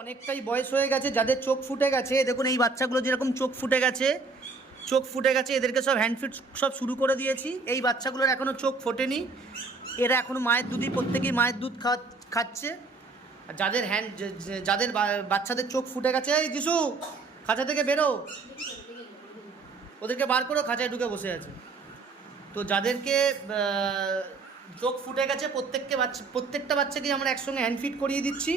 অনেকটাই বয়স হয়ে গেছে, যাদের চোখ ফুটে গেছে, দেখুন এই বাচ্চাগুলো যেরকম চোখ ফুটে গেছে, চোখ ফুটে গেছে, এদেরকে সব হ্যান্ডফিট সব শুরু করে দিয়েছি। এই বাচ্চাগুলোর এখনও চোখ ফোটেনি, এরা এখনও মায়ের দুধই, প্রত্যেকেই মায়ের দুধ খাচ্ছে। যাদের হ্যান্ড যাদের বাচ্চাদের চোখ ফুটে গেছে, এই যিশু, খাঁচা থেকে বেরো। ওদেরকে বার করো, খাঁচায় ঢুকে বসে আছে। তো যাদেরকে চোখ ফুটে গেছে, প্রত্যেককে বাচ্চা প্রত্যেকটা বাচ্চাকেই আমরা একসঙ্গে হ্যান্ডফিট করিয়ে দিচ্ছি।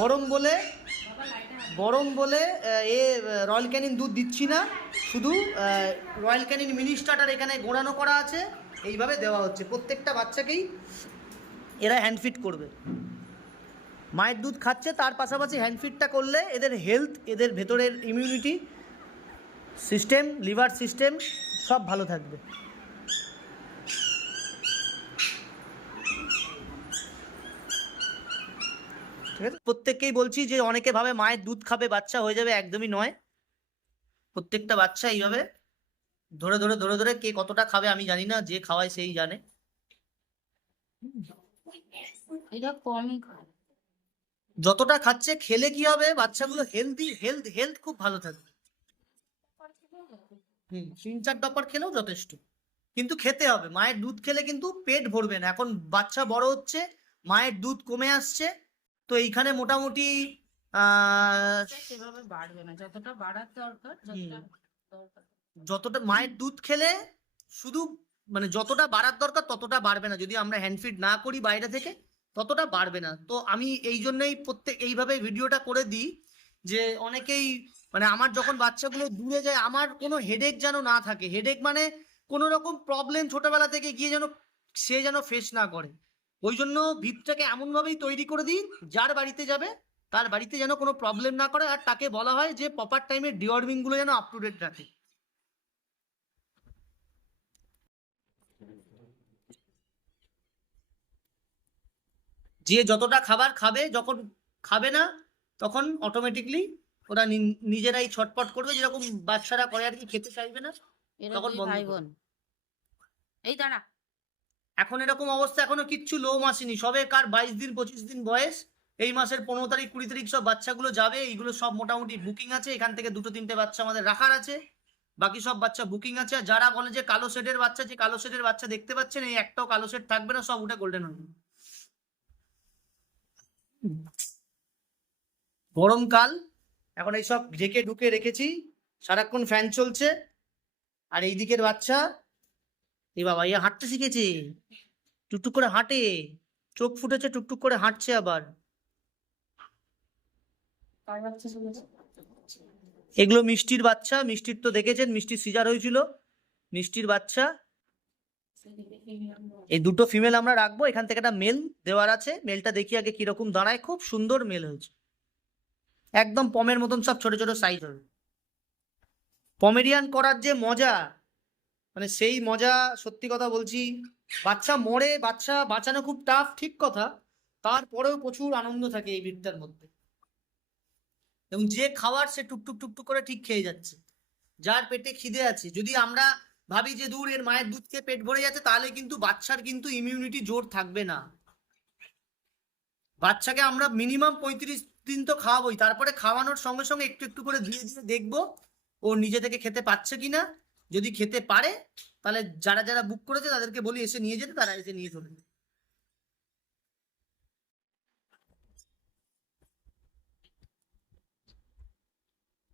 গরম বলে গরম বলে এ রয়্যাল ক্যানিন দুধ দিচ্ছি না। শুধু রয়্যাল ক্যানিন মিনি স্টার্টার এখানে গোড়ানো করা আছে, এইভাবে দেওয়া হচ্ছে। প্রত্যেকটা বাচ্চাকেই এরা হ্যান্ডফিট করবে। মায়ের দুধ খাচ্ছে, তার পাশাপাশি হ্যান্ডফিটটা করলে এদের হেলথ এদের ভেতরের ইমিউনিটি সিস্টেম লিভার সিস্টেম সব ভালো থাকবে। ঠিক আছে প্রত্যেককেই বলছি যে অনেকে ভাবে মায়ের দুধ খাবে বাচ্চা হয়ে যাবে একদমই নয়। প্রত্যেকটা বাচ্চা এইভাবে ধরে ধরে ধরে ধরে কে কতটা খাবে আমি জানি না যে খাওয়ায় সেই জানে। যতটা খাচ্ছে খেলে কি হবে? বাচ্চাগুলো হেলদি হেলথ হেলথ খুব ভালো থাকবে। হুম তিন চার ডপার খেলেও যথেষ্ট। কিন্তু খেতে হবে। মায়ের দুধ খেলে কিন্তু পেট ভরবে না। এখন বাচ্চা বড় হচ্ছে মায়ের দুধ কমে আসছে। তো এইখানে মোটামুটি সেভাবে বাড়বে না যতটা বাড়ার দরকার যতটা যতটা মায়ের দুধ খেলে শুধু মানে যতটা বাড়ার দরকার ততটা বাড়বে না। যদি আমরা হ্যান্ডফিড না করি বাইরে থেকে ততটা বাড়বে না। তো আমি এই জন্যই প্রত্যেক এইভাবে ভিডিওটা করে দিই যে অনেকেই মানে আমার যখন বাচ্চাগুলো দূরে যায় আমার কোনো হেডেক যেন না থাকে। হেডেক মানে কোনো রকম প্রবলেম ছোটবেলা থেকে গিয়ে যেন সে যেন ফেস না করে। ওই জন্য ভিতটাকে এমনভাবেই তৈরি করে দিই যার বাড়িতে যাবে তার বাড়িতে যেন কোনো প্রবলেম না করে আর তাকে বলা হয় যে প্রপার টাইমে ডিওয়ার্মিংগুলো যেন আপ টু ডেট রাখে। যে যতটা খাবার খাবে যখন খাবে না তখন অটোমেটিকলি ওরা নিজেরাই ছটপট করবে যেরকম বাচ্চারা করে আর কি খেতে চাইবে না তখন বন্ধ ভাই বোন। এই দাঁড়া এখন এরকম অবস্থা এখনও কিচ্ছু লো আসেনি। সবে কার বাইশ দিন, পঁচিশ দিন বয়স? এই মাসের পনেরো তারিখ, কুড়ি তারিখ সব বাচ্চাগুলো যাবে, এইগুলো সব মোটামুটি বুকিং আছে, এখান থেকে দুটো, তিনটে বাচ্চা আমাদের রাখার আছে। বাকি সব বাচ্চা বুকিং আছে, আর যারা বলে যে কালো শেডের বাচ্চা, যে কালো শেডের বাচ্চা দেখতে পাচ্ছেন, এই একটাও কালো শেড থাকবে না, সব উঠে গোল্ডেন হবে গরমকাল এখন এইসব ঢেকে ঢুকে রেখেছি, সারাক্ষণ ফ্যান চলছে, আর এই দিকের বাচ্চা এ বাবা ইয়ে হাঁটতে শিখেছে। টুকটুক করে হাঁটে। চোখ ফুটেছে, টুকটুক করে হাঁটছে আবার। এগুলো মিষ্টির বাচ্চা, মিষ্টির তো দেখেছেন, মিষ্টির সিজার হয়েছিল। মিষ্টির বাচ্চা। এই দুটো ফিমেল আমরা রাখব, এখান থেকে একটা মেল দেওয়ার আছে। মেলটা দেখি আগে কীরকম দাঁড়ায়, খুব সুন্দর মেল হয়েছে। একদম পমের মতন সব ছোট ছোট সাইজ হবে পমেরিয়ান করার যে মজা মানে সেই মজা, সত্যি কথা বলছি, বাচ্চা মরে, বাচ্চা বাঁচানো খুব টাফ ঠিক কথা, তারপরেও প্রচুর আনন্দ থাকে এই বিটটার মধ্যে। এবং যে খাবার সে টুকটুক টুকটুক করে ঠিক খেয়ে যাচ্ছে। যার পেটে খিদে আছে, যদি আমরা ভাবি যে দূর এর মায়ের দুধ খেয়ে পেট ভরে যাচ্ছে, তাহলে কিন্তু বাচ্চার কিন্তু ইমিউনিটি জোর থাকবে না। বাচ্চাকে আমরা মিনিমাম পঁয়ত্রিশ দিন তো খাওয়াবোই, তারপরে খাওয়ানোর সঙ্গে সঙ্গে একটু একটু করে ধীরে ধীরে দেখব, ও নিজে থেকে খেতে পাচ্ছে কিনা। যদি খেতে পারে, তাহলে যারা যারা বুক করেছে তাদেরকে বলি এসে নিয়ে যেতে, তারা এসে নিয়ে চলে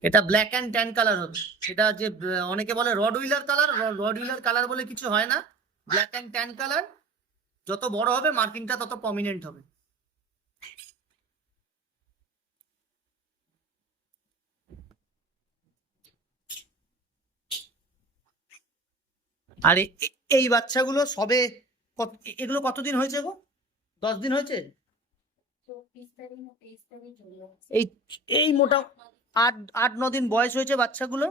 এটা ব্ল্যাক অ্যান্ড ট্যান কালার হবে। এটা যে অনেকে বলে rod wheeler colour rod wheeler colour বলে কিছু হয় না। ব্ল্যাক অ্যান্ড ট্যান কালার যত বড় হবে মার্কিংটা তত প্রমিনেন্ট হবে। আর এই বাচ্চাগুলো সবে এগুলো কতদিন হয়েছে গো? দশ দিন হয়েছে? এই এই মোটা আট আট, ন দিন বয়স হয়েছে বাচ্চাগুলো?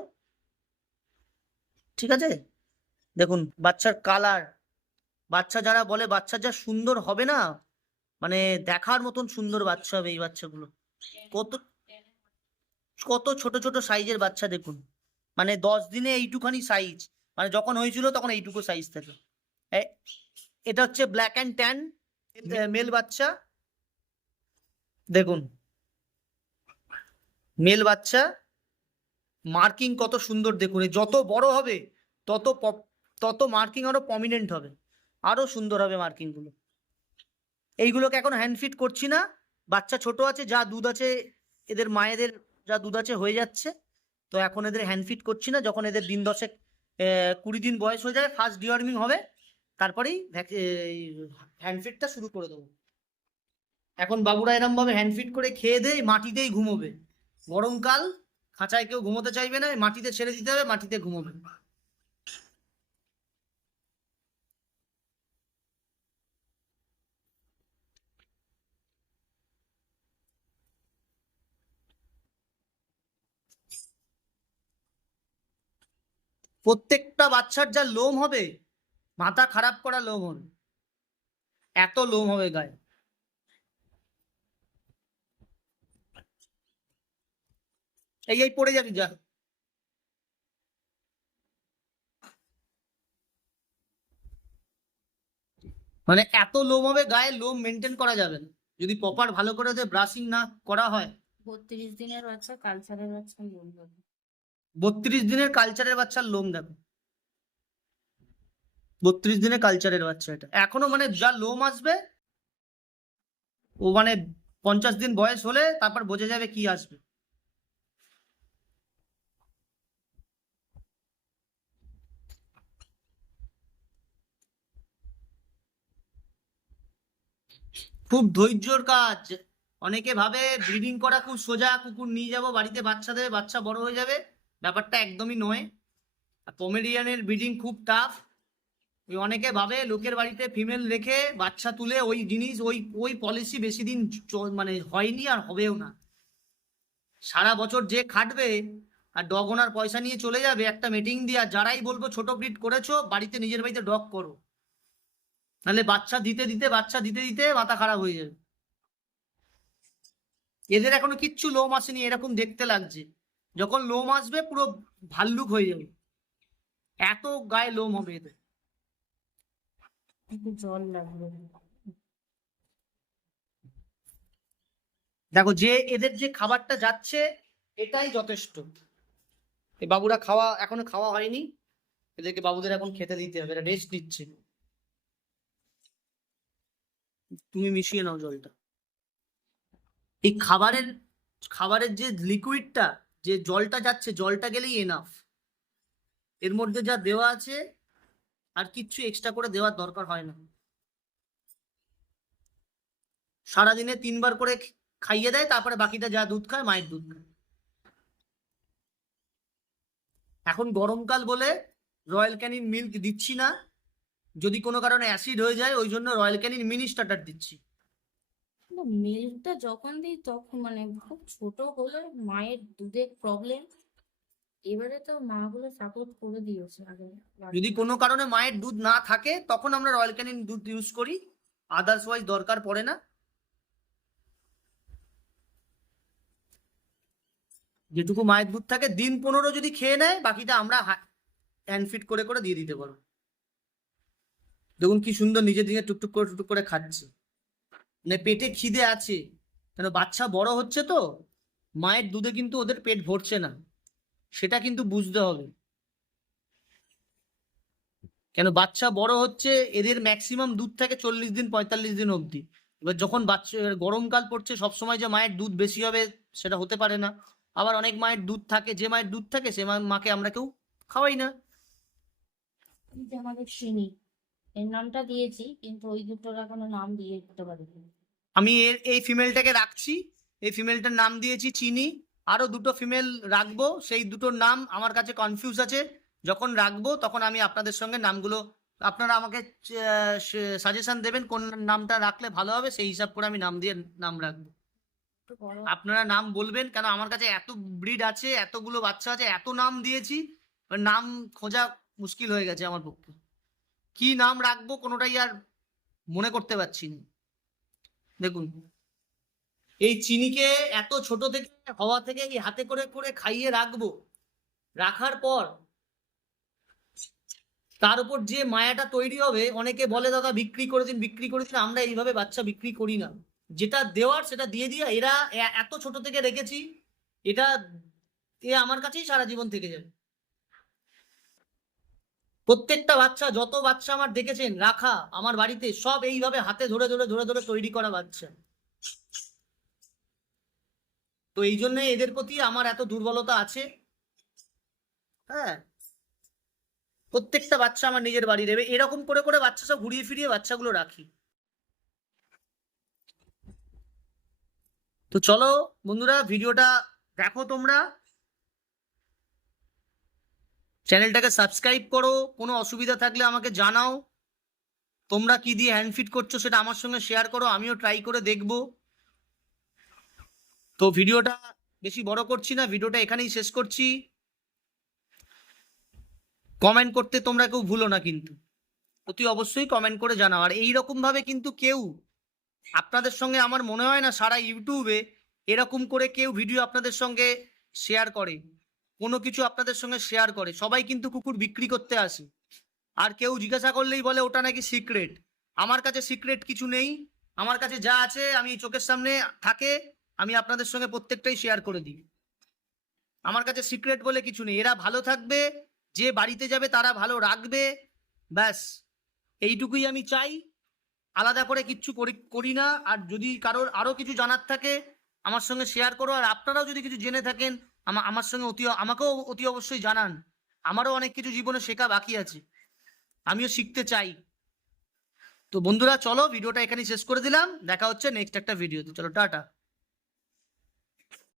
ঠিক আছে? দেখুন, বাচ্চার কালার, বাচ্চা যারা বলে বাচ্চা যা সুন্দর হবে না মানে দেখার মতন সুন্দর বাচ্চা হবে এই বাচ্চাগুলো। কত কত ছোট ছোট সাইজের বাচ্চা দেখুন। মানে দশ দিনে এইটুখানি সাইজ মানে যখন হয়েছিল তখন এইটুকু সাইজ থাকে। এটা হচ্ছে ব্ল্যাক অ্যান্ড ট্যান মেল বাচ্চা। দেখুন মেল বাচ্চা মার্কিং কত সুন্দর দেখুন এই যত বড় হবে তত তত মার্কিং আরও প্রমিনেন্ট হবে আরও সুন্দর হবে মার্কিংগুলো। এইগুলোকে এখন হ্যান্ড ফিট করছি না বাচ্চা ছোট আছে যা দুধ আছে এদের মায়েদের যা দুধ আছে হয়ে যাচ্ছে তো এখন এদের হ্যান্ড ফিট করছি না যখন এদের দিন দশেক কুড়ি দিন বয়স হয়ে যাবে ফার্স্ট ডিওয়ার্মিং হবে, তারপরেই হ্যান্ডফিটটা শুরু করে দেবো। এখন বাবুরা এরমভাবে হ্যান্ডফিট হ্যান্ড করে খেয়ে দেয়, মাটিতেই ঘুমোবে। গরমকাল, খাঁচায় কেউ ঘুমোতে চাইবে না, মাটিতে ছেড়ে দিতে হবে, মাটিতে ঘুমোবে। প্রত্যেকটা বাচ্চার যা লোম হবে, মাথা খারাপ করা লোম হবে। এত লোম হবে গায়ে। এই এই পড়ে যাবি, যা। মানে এত লোম হবে গায়ে, লোম মেনটেন করা যাবে না। যদি প্রপার ভালো করে ব্রাশিং না করা হয়। বত্রিশ দিনের বাচ্চা, কালচারের বাচ্চা বলব বত্রিশ দিনের কালচারের বাচ্চার লোম দেখো। বত্রিশ দিনের কালচারের বাচ্চা এটা। এখনও মানে যা লোম আসবে, ও মানে পঞ্চাশ দিন বয়স হলে তারপর বোঝা যাবে কি আসবে। খুব ধৈর্যর কাজ। অনেকে ভাবে ব্রিডিং করা খুব সোজা, কুকুর নিয়ে যাব, বাড়িতে বাচ্চা দেবে বাচ্চা বড় হয়ে যাবে। ব্যাপারটা একদমই নয়। কমেডিয়ানের ব্রিডিং খুব টাফ ওই অনেকে ভাবে লোকের বাড়িতে ফিমেল রেখে বাচ্চা তুলে ওই জিনিস, ওই ওই পলিসি বেশি দিন মানে হয়নি আর হবেও না। সারা বছর যে খাটবে আর ডগ ওনার পয়সা নিয়ে চলে যাবে, একটা মিটিং দিয়ে আর যারাই বলব ছোট ব্রিড করেছ, বাড়িতে নিজের বাড়িতে ডগ করো। নাহলে বাচ্চা দিতে দিতে, বাচ্চা দিতে দিতে মাথা খারাপ হয়ে যাবে। এদের এখনও কিচ্ছু লোম আসেনি, এরকম দেখতে লাগছে। যখন লোম আসবে পুরো ভাল্লুক হয়ে যাবে। এত গায়ে লোম হবে এদের জল লাগবে। দেখো যে এদের যে খাবারটা যাচ্ছে এটাই যথেষ্ট। এই বাবুরা খাওয়া এখনও খাওয়া হয়নি। এদেরকে বাবুদের এখন খেতে দিতে হবে এরা রেস্ট নিচ্ছে। তুমি মিশিয়ে নাও জলটা। এই খাবারের খাবারের যে লিকুইডটা যে জলটা যাচ্ছে, জলটা গেলেই এনাফ এর মধ্যে যা দেওয়া আছে, আর কিচ্ছু এক্সট্রা করে দেওয়ার দরকার হয় না। সারাদিনে তিনবার করে খাইয়ে দেয়, তারপরে বাকিটা যা দুধ খায়, মায়ের দুধ খায়। এখন গরমকাল বলে রয়্যাল ক্যানিন মিল্ক দিচ্ছি না। যদি কোনো কারণে অ্যাসিড হয়ে যায়, ওই জন্য রয়্যাল ক্যানিন মিনি স্টার্টার দিচ্ছি। কিন্তু মিল্কটা যখন দিই তখন মানে খুব ছোট হলে মায়ের দুধের প্রবলেম এবারে তো মাগুলো সাপোর্ট করে দিয়েছে আগে যদি কোনো কারণে মায়ের দুধ না থাকে, তখন আমরা রয়্যাল ক্যানিন দুধ ইউজ করি আদার্স ওয়াইজ দরকার পড়ে না। যেটুকু মায়ের দুধ থাকে, দিন পনেরো যদি খেয়ে নেয়, বাকিটা আমরা হ্যান্ড ফিট করে করে দিয়ে দিতে পারব। দেখুন কি সুন্দর নিজে দিকে টুকটুক করে টুকটুক করে খাচ্ছে। মানে পেটে খিদে আছে। কেন? বাচ্চা বড় হচ্ছে তো, মায়ের দুধে কিন্তু ওদের পেট ভরছে না। সেটা কিন্তু বুঝতে হবে। কেন? বাচ্চা বড় হচ্ছে, এদের ম্যাক্সিমাম দুধ থাকে চল্লিশ দিন, পঁয়তাল্লিশ দিন অবধি। এবার যখন বাচ্চা গরমকাল পড়ছে, সবসময় যে মায়ের দুধ বেশি হবে সেটা হতে পারে না। আবার অনেক মায়ের দুধ থাকে, যে মায়ের দুধ থাকে, সে মাকে আমরা কেউ খাওয়াই না। এর নামটা দিয়েছি কিন্তু ওই দুটোর এখনও নাম দিয়ে দিতে পারিনি। আমি এর এই ফিমেলটাকে রাখছি এই ফিমেলটার নাম দিয়েছি চিনি আরও দুটো ফিমেল রাখব সেই দুটোর নাম আমার কাছে কনফিউজ আছে যখন রাখব তখন আমি আপনাদের সঙ্গে নামগুলো আপনারা আমাকে সাজেশন দেবেন কোন নামটা রাখলে ভালো হবে সেই হিসাব করে আমি নাম দিয়ে নাম রাখব। আপনারা নাম বলবেন কেন আমার কাছে এত ব্রিড আছে এতগুলো বাচ্চা আছে এত নাম দিয়েছি নাম খোঁজা মুশকিল হয়ে গেছে আমার পক্ষে। কি নাম রাখব কোনোটাই আর মনে করতে পারছি না। দেখুন, এই চিনিকে এত ছোট থেকে হওয়া থেকে এই হাতে করে করে খাইয়ে রাখব, রাখার পর তার উপর যে মায়াটা তৈরি হবে, অনেকে বলে, দাদা, বিক্রি করে দিন, বিক্রি করে দিন, আমরা এইভাবে বাচ্চা বিক্রি করি না। যেটা দেওয়ার, সেটা দিয়ে দিয়ে এরা এত ছোট থেকে রেখেছি, এটা এ আমার কাছেই সারা জীবন থেকে যাবে। প্রত্যেকটা বাচ্চা, যত বাচ্চা আমার দেখেছেন, রাখা আমার বাড়িতে, সব এইভাবে হাতে ধরে ধরে ধরে ধরে তৈরি করা বাচ্চা। তো এই জন্য এদের প্রতি আমার এত দুর্বলতা আছে। হ্যাঁ। প্রত্যেকটা বাচ্চা আমার নিজের বাড়ি দেবে। এরকম করে করে বাচ্চা সব ঘুরিয়ে ফিরিয়ে বাচ্চাগুলো রাখি। তো চলো বন্ধুরা, ভিডিওটা দেখো তোমরা। চ্যানেলটাকে সাবস্ক্রাইব করো, কোনো অসুবিধা থাকলে আমাকে জানাও। তোমরা কি দিয়ে হ্যান্ড ফিট করছ সেটা আমার সঙ্গে শেয়ার করো, আমিও ট্রাই করে দেখব। তো ভিডিওটা বেশি বড় করছি না, ভিডিওটা এখানেই শেষ করছি। কমেন্ট করতে তোমরা কেউ ভুলো না কিন্তু। অতি অবশ্যই কমেন্ট করে জানাও। আর এইরকম ভাবে কিন্তু কেউ আপনাদের সঙ্গে আমার মনে হয় না, সারা ইউটিউবে এরকম করে কেউ ভিডিও আপনাদের সঙ্গে শেয়ার করে। কোনো কিছু আপনাদের সঙ্গে শেয়ার করে। সবাই কিন্তু কুকুর বিক্রি করতে আসে। আর কেউ জিজ্ঞাসা করলেই বলে, ওটা নাকি সিক্রেট আমার কাছে সিক্রেট কিছু নেই। আমার কাছে যা আছে আমি চোখের সামনে থাকে, আমি আপনাদের সঙ্গে প্রত্যেকটাই শেয়ার করে দিই। আমার কাছে সিক্রেট বলে কিছু নেই। এরা ভালো থাকবে, যে বাড়িতে যাবে তারা ভালো রাখবে, ব্যাস। এইটুকুই আমি চাই। আলাদা করে কিচ্ছু করি করি না। আর যদি কারোর আরও কিছু জানার থাকে, আমার সঙ্গে শেয়ার করো। আর আপনারাও যদি কিছু জেনে থাকেন আমা, আমার সঙ্গে অতি, আমাকেও অতি অবশ্যই জানান। আমারও অনেক কিছু জীবনে শেখা বাকি আছে। আমিও শিখতে চাই। তো বন্ধুরা, চলো ভিডিওটা এখানে শেষ করে দিলাম। দেখা হচ্ছে নেক্সট একটা ভিডিওতে চলো, টাটা।